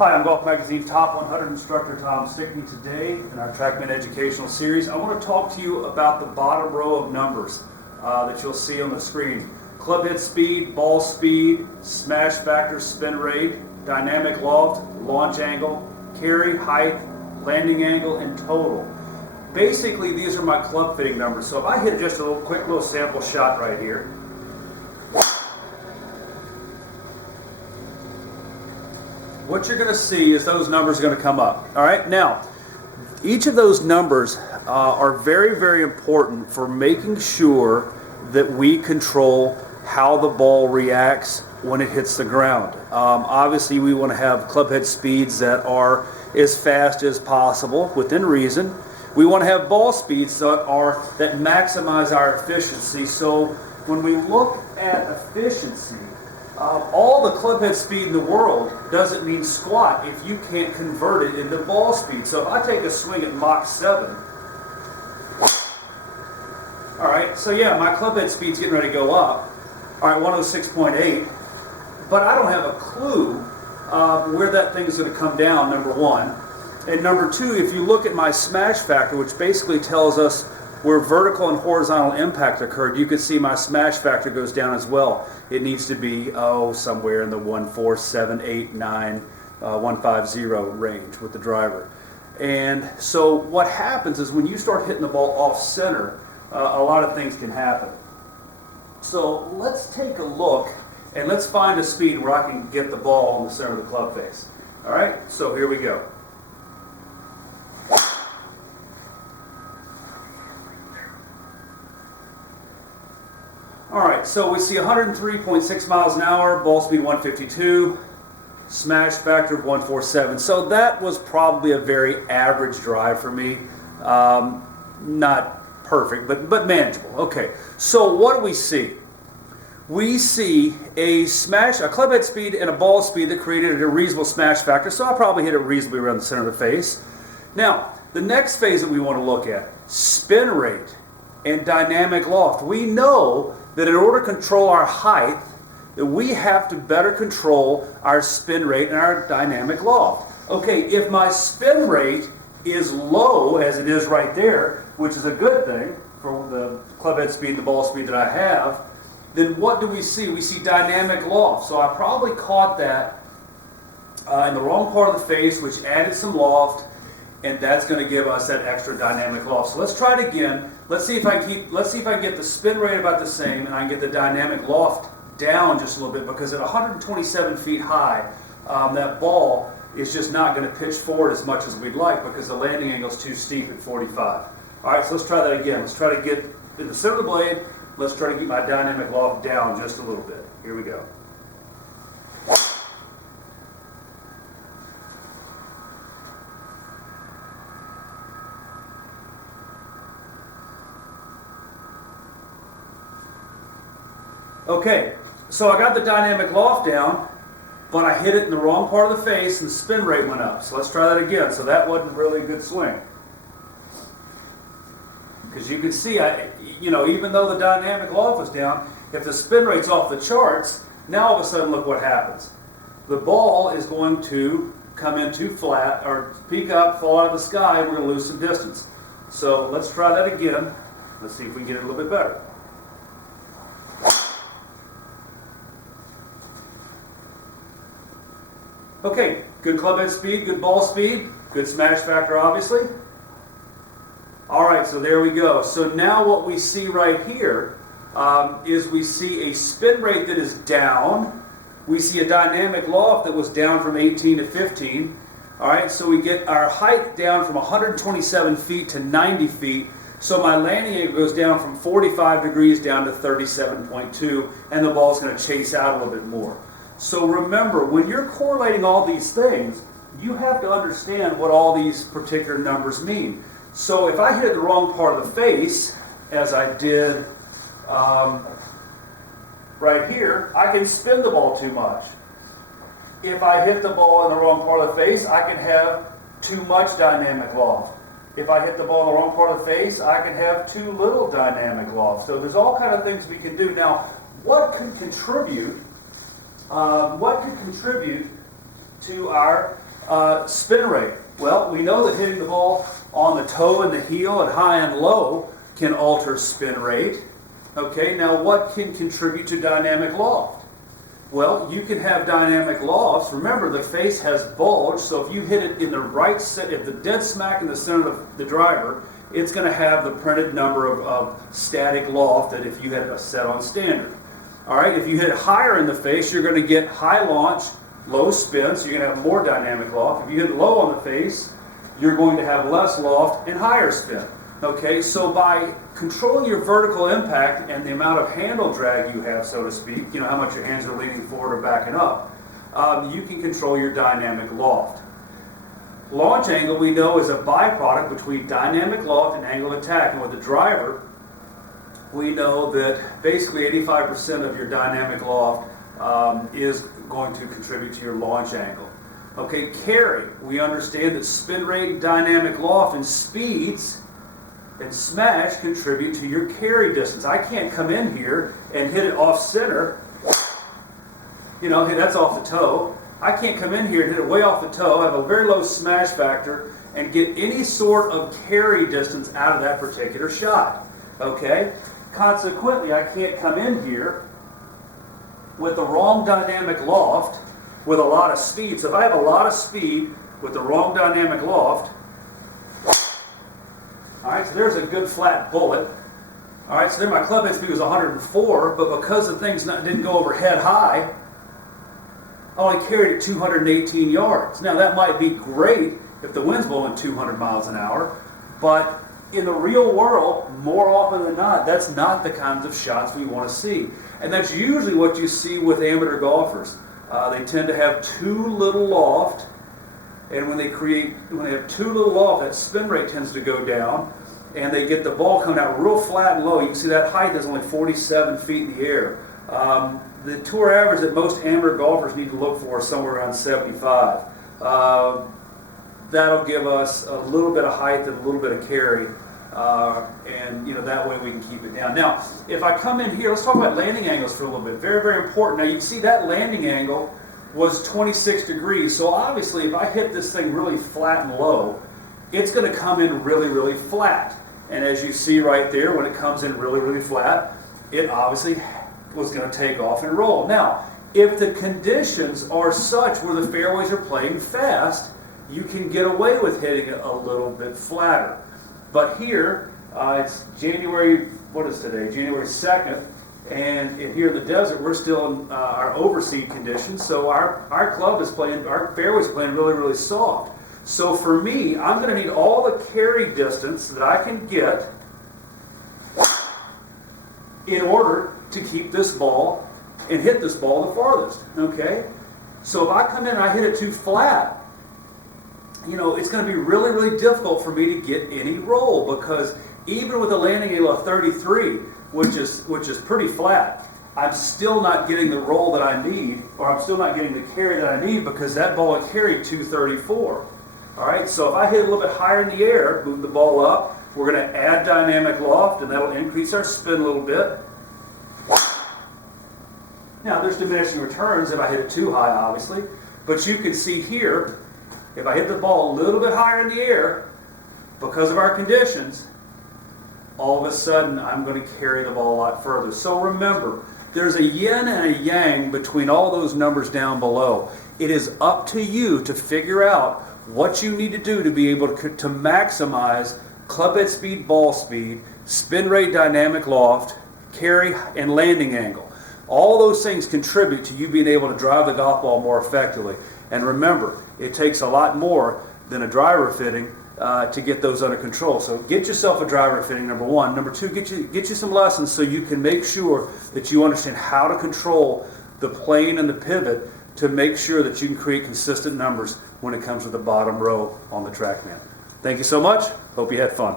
Hi, I'm Golf Magazine Top 100 instructor Tom Stickney. Today in our Trackman educational series, I want to talk to you about the bottom row of numbers that you'll see on the screen. Club head speed, ball speed, smash factor, spin rate, dynamic loft, launch angle, carry, height, landing angle, and total. Basically, these are my club fitting numbers. So if I hit just a quick little sample shot right here, what you're going to see is those numbers are going to come up. All right, now each of those numbers are very, very important for making sure that we control how the ball reacts when it hits the ground. Obviously, we want to have club head speeds that are as fast as possible within reason. We want to have ball speeds that maximize our efficiency. So when we look at efficiency, all the club head speed in the world doesn't mean squat if you can't convert it into ball speed. So if I take a swing at Mach 7, all right, so yeah, my club head speed's getting ready to go up. All right, 106.8, but I don't have a clue where that thing is going to come down, number one. And number two, if you look at my smash factor, which basically tells us where vertical and horizontal impact occurred, you can see my smash factor goes down as well. It needs to be, somewhere in the 14789, 150 range with the driver. And so what happens is when you start hitting the ball off center, a lot of things can happen. So let's take a look and let's find a speed where I can get the ball in the center of the club face. All right, so here we go. All right, so we see 103.6 miles an hour, ball speed 152, smash factor of 147. So that was probably a very average drive for me. Not perfect, but manageable. Okay, so what do we see? We see a club head speed and a ball speed that created a reasonable smash factor, so I'll probably hit it reasonably around the center of the face. Now, the next phase that we want to look at, spin rate and dynamic loft. We know that in order to control our height, that we have to better control our spin rate and our dynamic loft. Okay, if my spin rate is low, as it is right there, which is a good thing for the club head speed, the ball speed that I have, then what do we see? We see dynamic loft. So I probably caught that in the wrong part of the face, which added some loft, and that's going to give us that extra dynamic loft. So let's try it again. Let's see if I can get the spin rate about the same, and I can get the dynamic loft down just a little bit, because at 127 feet high, that ball is just not going to pitch forward as much as we'd like because the landing angle is too steep at 45. All right, so let's try that again. Let's try to get in the center of the blade. Let's try to get my dynamic loft down just a little bit. Here we go. Okay, so I got the dynamic loft down, but I hit it in the wrong part of the face and the spin rate went up. So let's try that again. So that wasn't really a good swing. Because you can see, even though the dynamic loft was down, if the spin rate's off the charts, now all of a sudden look what happens. The ball is going to come in too flat, or peak up, fall out of the sky, and we're going to lose some distance. So let's try that again. Let's see if we can get it a little bit better. Okay, good club head speed, good ball speed, good smash factor obviously. All right, so there we go. So now what we see right here is we see a spin rate that is down. We see a dynamic loft that was down from 18 to 15. All right, so we get our height down from 127 feet to 90 feet. So my landing angle goes down from 45 degrees down to 37.2, and the ball's going to chase out a little bit more. So remember, when you're correlating all these things, you have to understand what all these particular numbers mean. So if I hit the wrong part of the face, as I did right here, I can spin the ball too much. If I hit the ball in the wrong part of the face, I can have too much dynamic loft. If I hit the ball in the wrong part of the face, I can have too little dynamic loft. So there's all kinds of things we can do. Now, what could contribute to our Spin rate. Well, we know that hitting the ball on the toe and the heel at high and low can alter spin rate. Okay, now what can contribute to dynamic loft? Well, you can have dynamic lofts. Remember, the face has bulge, so if you hit it in the right set, if the dead smack in the center of the driver, it's going to have the printed number of static loft that if you had a set on standard. All right, if you hit higher in the face, you're going to get high launch, low spin, so you're going to have more dynamic loft. If you hit low on the face, you're going to have less loft and higher spin. Okay, so by controlling your vertical impact and the amount of handle drag you have, so to speak, you know, how much your hands are leaning forward or backing up, you can control your dynamic loft. Launch angle, we know, is a byproduct between dynamic loft and angle of attack. And with the driver, we know that basically 85% of your dynamic loft is going to contribute to your launch angle. Okay, carry, we understand that spin rate, dynamic loft, and speeds and smash contribute to your carry distance. I can't come in here and hit it off center. You know, that's off the toe. I can't come in here and hit it way off the toe, have a very low smash factor, and get any sort of carry distance out of that particular shot. Okay? Consequently, I can't come in here with the wrong dynamic loft with a lot of speed. So if I have a lot of speed with the wrong dynamic loft, all right, so there's a good flat bullet. All right, so then my club head speed was 104, but because the things didn't go over head high, I only carried it 218 yards. Now that might be great if the wind's blowing 200 miles an hour, but in the real world, more often than not, that's not the kinds of shots we want to see. And that's usually what you see with amateur golfers. They tend to have too little loft, and when they have too little loft, that spin rate tends to go down, and they get the ball coming out real flat and low. You can see that height is only 47 feet in the air. The tour average that most amateur golfers need to look for is somewhere around 75. That'll give us a little bit of height and a little bit of carry, and you know, that way we can keep it down. Now, if I come in here, let's talk about landing angles for a little bit. Very, very important. Now, you can see that landing angle was 26 degrees. So obviously, if I hit this thing really flat and low, it's going to come in really, really flat. And as you see right there, when it comes in really, really flat, it obviously was going to take off and roll. Now, if the conditions are such where the fairways are playing fast, you can get away with hitting it a little bit flatter. But here, it's January, what is today? January 2nd, and here in the desert, we're still in our overseed conditions, so our club is playing, our fairway's playing really, really soft. So for me, I'm going to need all the carry distance that I can get in order to keep this ball and hit this ball the farthest, okay? So if I come in and I hit it too flat, you know, it's going to be really, really difficult for me to get any roll, because even with a landing angle of 33, which is pretty flat, I'm still not getting the roll that I need, or I'm still not getting the carry that I need, because that ball had carried 234. All right, so if I hit a little bit higher in the air, move the ball up, we're going to add dynamic loft, and that'll increase our spin a little bit. Now, there's diminishing returns if I hit it too high, obviously, but you can see here, if I hit the ball a little bit higher in the air, because of our conditions, all of a sudden I'm going to carry the ball a lot further. So remember, there's a yin and a yang between all those numbers down below. It is up to you to figure out what you need to do to be able to maximize club head speed, ball speed, spin rate, dynamic loft, carry, and landing angle. All those things contribute to you being able to drive the golf ball more effectively. And remember, it takes a lot more than a driver fitting to get those under control. So get yourself a driver fitting, number one. Number two, get you some lessons so you can make sure that you understand how to control the plane and the pivot to make sure that you can create consistent numbers when it comes to the bottom row on the Trackman. Thank you so much. Hope you had fun.